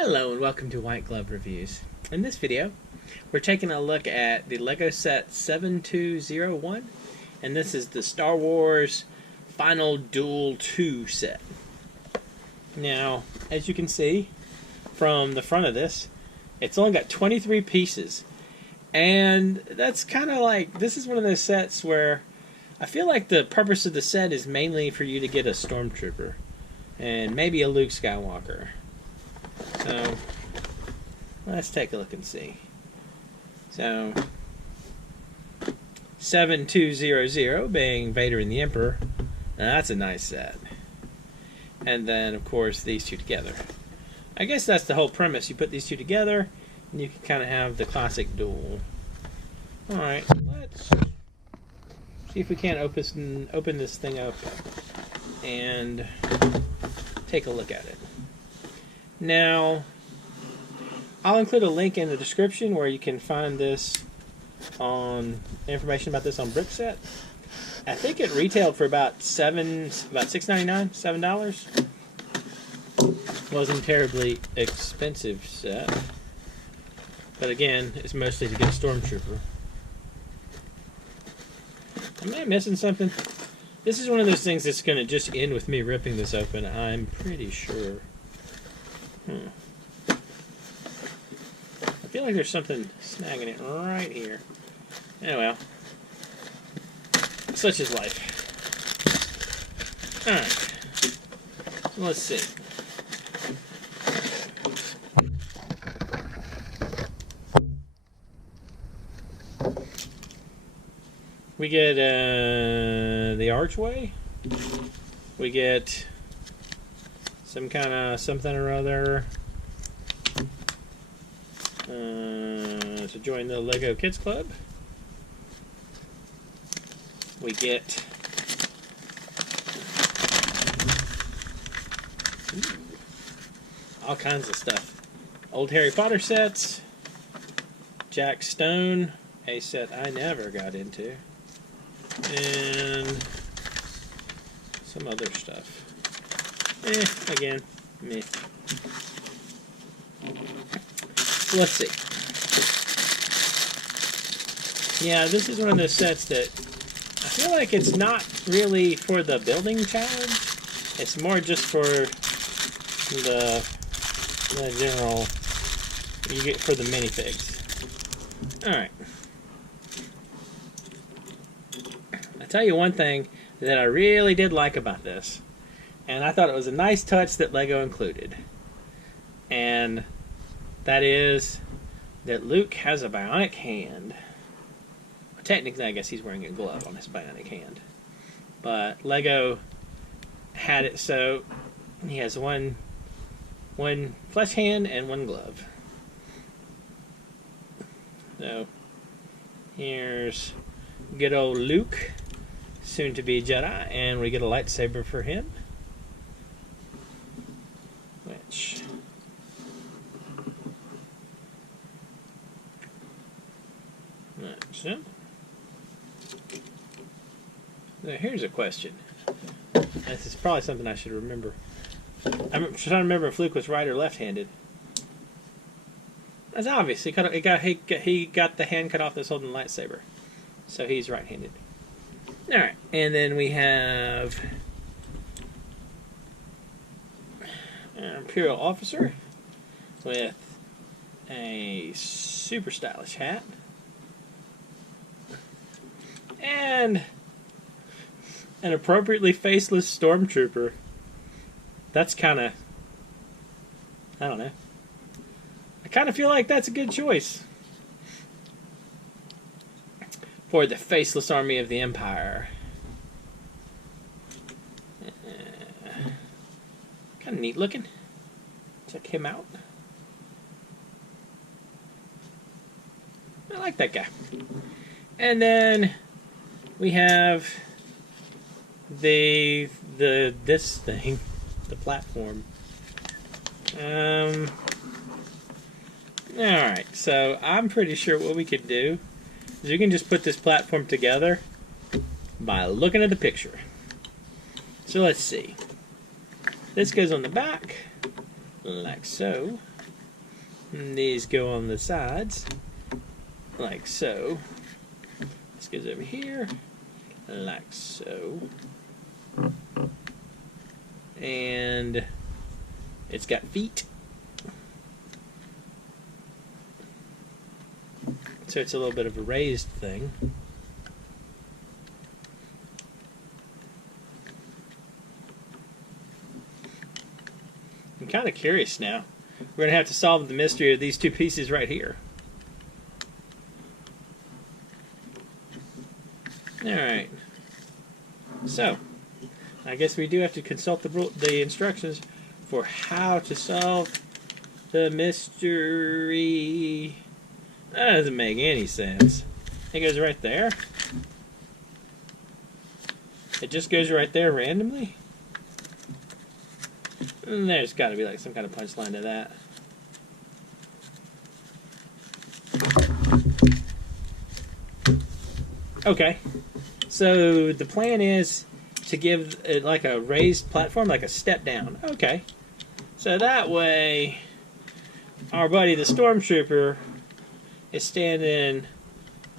Hello and welcome to White Glove Reviews. In this video, we're taking a look at the LEGO set 7201, and this is the Star Wars Final Duel 2 set. Now, as you can see from the front of this, it's only got 23 pieces, and that's kind of like, this is one of those sets where I feel like the purpose of the set is mainly for you to get a Stormtrooper and maybe a Luke Skywalker. So, let's take a look and see. So, 7200 being Vader and the Emperor. Now that's a nice set. And then, of course, these two together. I guess that's the whole premise. You put these two together, and you can kind of have the classic duel. Alright, let's see if we can't open this thing up and take a look at it. Now, I'll include a link in the description where you can find this on information about this on Brickset. I think it retailed for about $6.99, $7. Wasn't terribly expensive set, but again, it's mostly to get a Stormtrooper. Am I missing something? This is one of those things that's going to just end with me ripping this open, I'm pretty sure. I feel like there's something snagging it right here. Oh well. Such is life. Alright. Let's see. We get the archway. We get some kind of something or other to join the LEGO Kids Club. We get all kinds of stuff. Old Harry Potter sets, Jack Stone, a set I never got into, and some other stuff. Again, meh. Let's see. Yeah, this is one of those sets that I feel like it's not really for the building challenge. It's more just for the general, you get for the minifigs. Alright. I'll tell you one thing that I really did like about this. And I thought it was a nice touch that LEGO included. And that is that Luke has a bionic hand. Technically, I guess he's wearing a glove on his bionic hand. But LEGO had it so he has one flesh hand and one glove. So, here's good old Luke, soon to be Jedi, and we get a lightsaber for him. Which so now here's a question. This is probably something I should remember. I'm trying to remember if Luke was right or left-handed. That's obvious. He got the hand cut off that's holding the lightsaber, so he's right-handed. All right, and then we have an Imperial officer with a super stylish hat and an appropriately faceless Stormtrooper. That's kind of, I don't know. I kind of feel like that's a good choice for the faceless army of the Empire. Kind of neat looking. Check him out. I like that guy. And then we have this thing, the platform. Alright, so I'm pretty sure what we could do is we can just put this platform together by looking at the picture. So let's see. This goes on the back, like so. And these go on the sides, like so. This goes over here, like so. And it's got feet. So it's a little bit of a raised thing. I'm kind of curious now. We're going to have to solve the mystery of these two pieces right here. Alright. So, I guess we do have to consult the instructions for how to solve the mystery. That doesn't make any sense. It goes right there. It just goes right there randomly. And there's got to be like some kind of punchline to that. Okay. So the plan is to give it like a raised platform, like a step down. Okay. So that way, our buddy the Stormtrooper is standing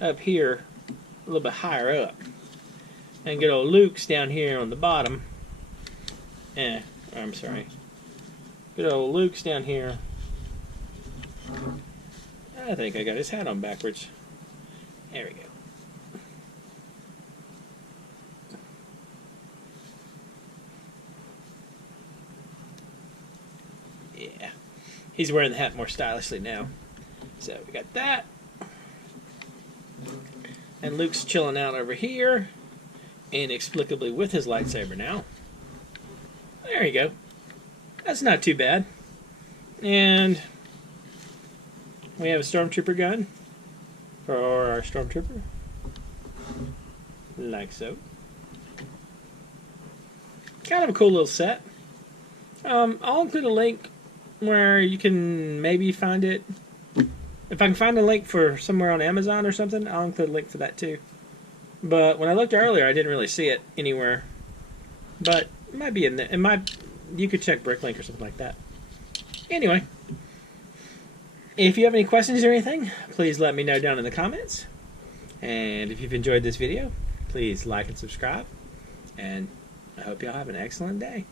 up here, a little bit higher up. And good old Luke's down here on the bottom. I'm sorry. Good old Luke's down here. I think I got his hat on backwards. There we go. Yeah. He's wearing the hat more stylishly now. So we got that. And Luke's chilling out over here, inexplicably with his lightsaber now. There you go. That's not too bad. And we have a Stormtrooper gun for our Stormtrooper. Like so. Kind of a cool little set. I'll include a link where you can maybe find it. If I can find a link for somewhere on Amazon or something, I'll include a link for that too. But when I looked earlier, I didn't really see it anywhere. But it might be in there. It might. You could check Bricklink or something like that. Anyway, if you have any questions or anything, please let me know down in the comments. And if you've enjoyed this video, please like and subscribe. And I hope y'all have an excellent day.